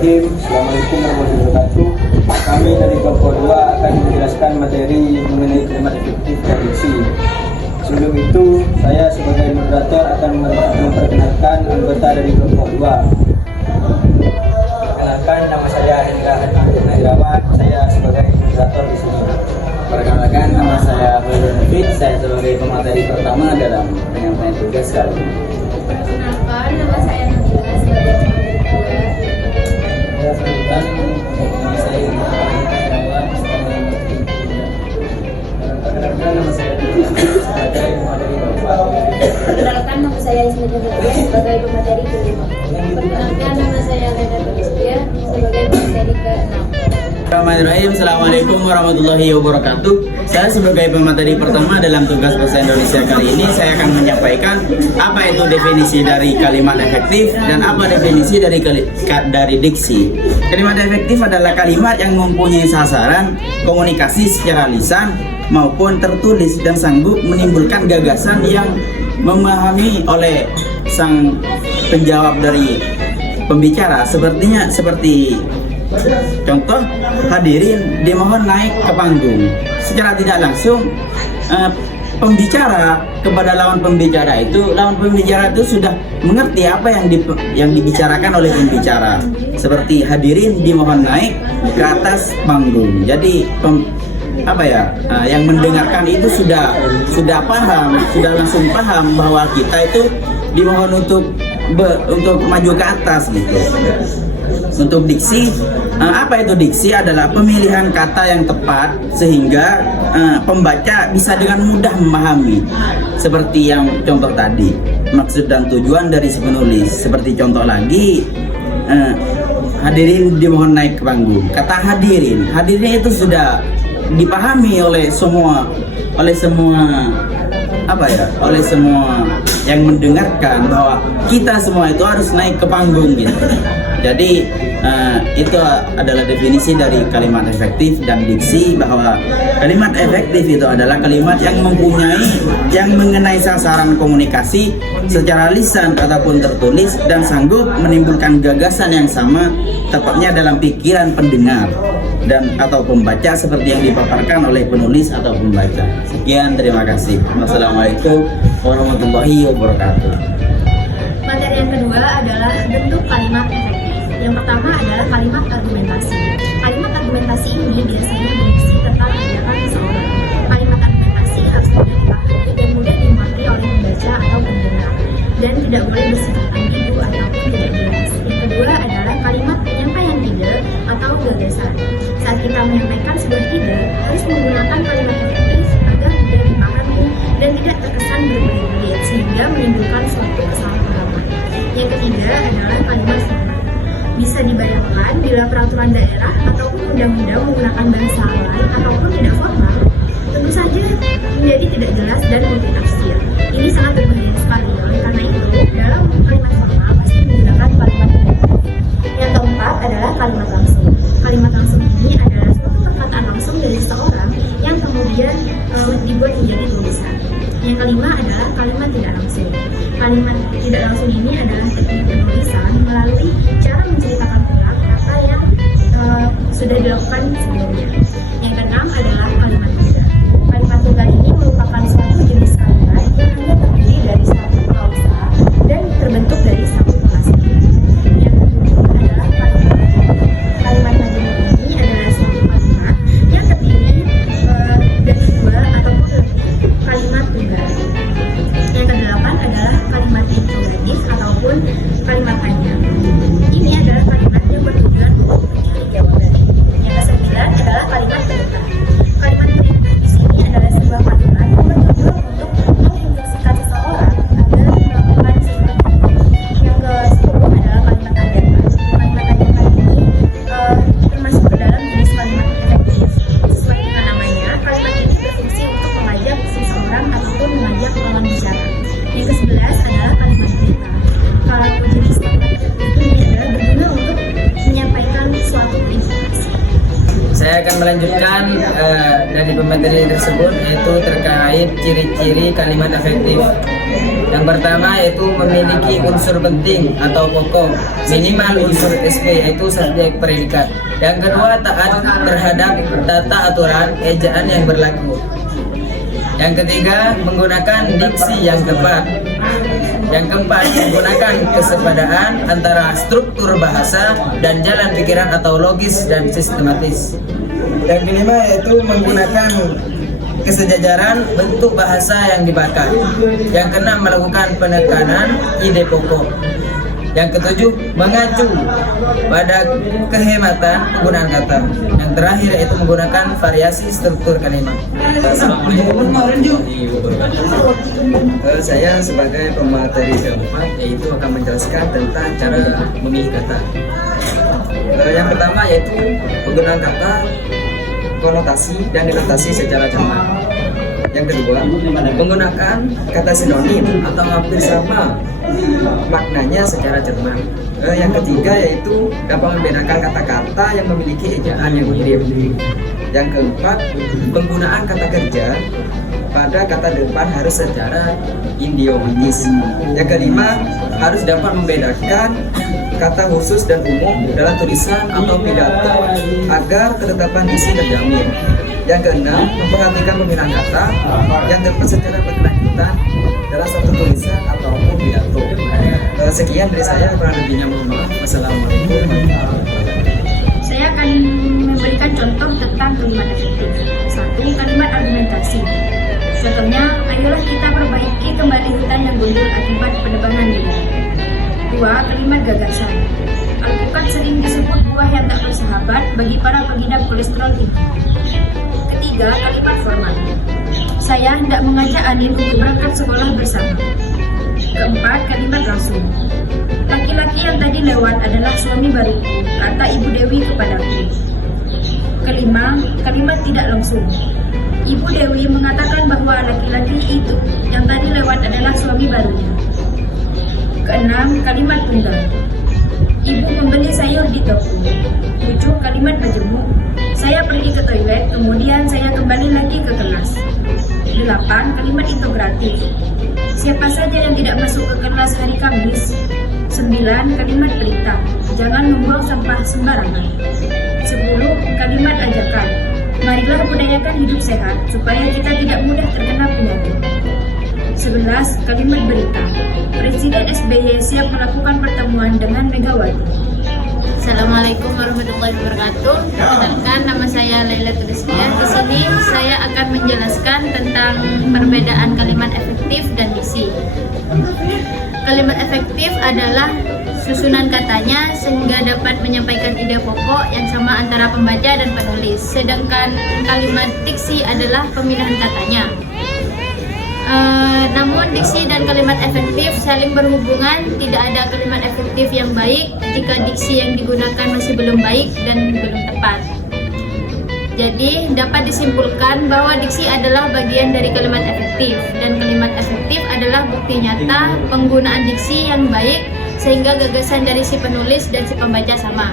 Bismillahirrahmanirrahim. Assalamualaikum warahmatullahi wabarakatuh. Kami dari kelompok 2 akan menjelaskan materi mengenai kalimat efektif dan diksi. Sebelum itu, saya sebagai moderator akan memperkenalkan anggota dari kelompok 2. Perkenalkan, nama saya Hendra Irawan, saya sebagai moderator di sini. Perkenalkan, nama saya Khairul Nafid, saya sebagai pemateri pertama dalam penyampaian tugas kali ini. Perkenalkan, nama saya Nabila sebagai pemateri kedua. Perkenalkan, nama saya Irawan, perkenalkan, nama saya Tuti sebagai pemateri keempat. Perkenalkan, nama saya Ismail Jabir sebagai pemateri kelima. Perkenalkan, nama saya Lena Tulistia sebagai pemateri ke-6. Bismillahirrahmanirrahim. Assalamualaikum warahmatullahi wabarakatuh. Saya sebagai pemateri pertama dalam tugas bahasa Indonesia kali ini, saya akan menyampaikan apa itu definisi dari kalimat efektif dan apa definisi dari diksi. Kalimat efektif adalah kalimat yang mempunyai sasaran komunikasi secara lisan maupun tertulis dan sanggup menimbulkan gagasan yang memahami oleh sang penjawab dari pembicara. Seperti contoh, hadirin dimohon naik ke panggung. Secara tidak langsung pembicara kepada lawan pembicara itu sudah mengerti apa yang dibicarakan oleh pembicara. Seperti hadirin dimohon naik ke atas panggung. Jadi yang mendengarkan itu sudah langsung paham bahwa kita itu dimohon untuk maju ke atas gitu. Untuk diksi, apa itu diksi? Adalah pemilihan kata yang tepat sehingga pembaca bisa dengan mudah memahami. Seperti yang contoh tadi, maksud dan tujuan dari si penulis. Seperti contoh lagi, hadirin dimohon naik ke panggung. Kata hadirin itu sudah dipahami oleh semua yang mendengarkan bahwa kita semua itu harus naik ke panggung gitu. Jadi itu adalah definisi dari kalimat efektif dan diksi, bahwa kalimat efektif itu adalah kalimat yang mengenai sasaran komunikasi secara lisan ataupun tertulis dan sanggup menimbulkan gagasan yang sama tepatnya dalam pikiran pendengar dan atau pembaca seperti yang dipaparkan oleh penulis atau pembaca. Sekian, terima kasih. Wassalamualaikum warahmatullahi wabarakatuh. Materi yang kedua adalah bentuk kalimat efektif. Yang pertama adalah kalimat argumentasi. Kalimat argumentasi ini biasanya berisi tentang ajakan seseorang. Kalimat argumentasi harus mudah dipahami dan mudah dimengerti oleh pembaca atau pendengar, dan tidak boleh bersifat ambigu ataupun tidak jelas. Yang kedua adalah kalimat penyampaian ide atau gagasan. Saat kita menyampaikan sebuah ide, harus menggunakan kalimat efektif agar mudah dipahami dan tidak terkesan berbelit-belit sehingga menimbulkan suatu kesalahpahaman. Yang ketiga adalah kalimat formal. Bisa dibayangkan bila peraturan daerah ataupun undang-undang menggunakan bahasa alay ataupun tidak formal, tentu saja menjadi tidak jelas dan multitafsir. Ini sangat berbahaya sekali. Oleh karena itu, dalam kalimat formal pasti menggunakan kalimat efektif. Yang keempat adalah kalimat langsung. Kalimat langsung ini adalah suatu perkataan langsung dari seseorang yang kemudian dibuat menjadi tulisan. Yang kelima adalah kalimat tidak langsung. Kalimat tidak langsung ini adalah teknik penulisan melalui cara menceritakan ulang kata yang sudah dilakukan sebelumnya. Yang keenam adalah kalimat tunggal. Kalimat tunggal ini merupakan suatu jenis kalimat yang hanya terdiri dari satu klausa dan terbentuk dari satu penghasilan. Yang ketujuh adalah kalimat majemuk. Kalimat majemuk ini adalah suatu kalimat yang terdiri dari dua ataupun lebih kalimat tunggal. Yang kedelapan adalah kalimat interrogatif ataupun kalimat tanya. Ini adalah kalimat yang bertujuan untuk mencari jawaban. Yang kesembilan adalah kalimat perintah. Kalimat perintah di sini adalah sebuah kalimat yang bertujuan untuk menginstruksikan seseorang agar melakukan sesuatu. Yang ke-10 adalah kalimat ajakan. Kalimat ajakan ini termasuk ke dalam jenis kalimat efektif. Sesuai dengan namanya, kalimat ini berfungsi untuk mengajak seseorang ataupun mengajak lawan bicara. Yang ke-11 adalah kalimat perintah. Kalau jenis kalimat efektif ini adalah berguna untuk menyampaikan suatu informasi. Saya akan melanjutkan dari pemateri tersebut, yaitu terkait ciri-ciri kalimat efektif. Yang pertama yaitu memiliki unsur penting atau pokok, minimal unsur SP yaitu subjek predikat. Yang kedua, taat terhadap tata aturan ejaan yang berlaku. Yang ketiga, menggunakan diksi yang tepat. Yang keempat, menggunakan kesepadan antara struktur bahasa dan jalan pikiran atau logis dan sistematis. Yang kelima yaitu menggunakan kesejajaran bentuk bahasa yang dipakai. Yang keenam, melakukan penekanan ide pokok. Yang ketujuh, mengacu pada kehematan penggunaan kata. Yang terakhir yaitu menggunakan variasi struktur kalimat. Assalamualaikum warahmatullahi wabarakatuh. Saya sebagai pemateri keempat yaitu akan menjelaskan tentang cara memilih kata. Yang pertama yaitu penggunaan kata, konotasi dan denotasi secara cermat. Yang kedua, menggunakan kata sinonim atau hampir sama maknanya secara cermat. Yang ketiga yaitu dapat membedakan kata-kata yang memiliki ejaan yang mirip. Yang keempat, penggunaan kata kerja pada kata depan harus secara idiomatis. Yang kelima, harus dapat membedakan kata khusus dan umum dalam tulisan atau pidato agar ketetapan isi terjamin. Yang keenam, memperhatikan pemilihan kata yang tepat secara berkelanjutan dalam satu tulisan ataupun pidato. Sekian dari saya, kurang lebihnya mohon maaf. Wassalamualaikum warahmatullahi wabarakatuh. Saya akan memberikan contoh tentang kalimat efektif. 1. Kalimat argumentasi. Contohnya, ayolah kita perbaiki kembali hutan yang gundul akibat penebangan dulu. 2. Kalimat gagasan. Alpukat sering disebut buah yang tak bersahabat bagi para pengidap kolesterol tinggi. 3. Kalimat formal. Saya hendak mengajak Anin untuk berangkat sekolah bersama. 4. Kalimat langsung. Laki-laki yang tadi lewat adalah suami baruku, kata Ibu Dewi kepadaku. 5. Kalimat tidak langsung. Ibu Dewi mengatakan bahwa laki-laki itu yang tadi lewat adalah suami barunya. 6. Kalimat tunggal. Ibu membeli sayur di toko. 7. Kalimat majemuk. Saya pergi ke toilet, kemudian saya kembali lagi ke kelas. 8. Kalimat integratif. Siapa saja yang tidak masuk ke kelas hari Kamis. 9. Kalimat perintah. Jangan membuang sampah sembarangan. 10. Kalimat ajakan. Marilah budayakan hidup sehat supaya kita tidak mudah terkena penyakit. 11. Kalimat berita. Presiden SBY siap melakukan pertemuan dengan Megawati. Assalamualaikum warahmatullahi wabarakatuh. Perkenalkan, nama saya Laila Tuliskia. Di sini saya akan menjelaskan tentang perbedaan kalimat efektif dan diksi. Kalimat efektif adalah susunan katanya sehingga dapat menyampaikan ide pokok yang sama antara pembaca dan penulis. Sedangkan kalimat diksi adalah pemilihan katanya. Namun diksi dan kalimat efektif saling berhubungan. Tidak ada kalimat efektif yang baik jika diksi yang digunakan masih belum baik dan belum tepat. Jadi dapat disimpulkan bahwa diksi adalah bagian dari kalimat efektif, dan kalimat efektif adalah bukti nyata penggunaan diksi yang baik sehingga gagasan dari si penulis dan si pembaca sama.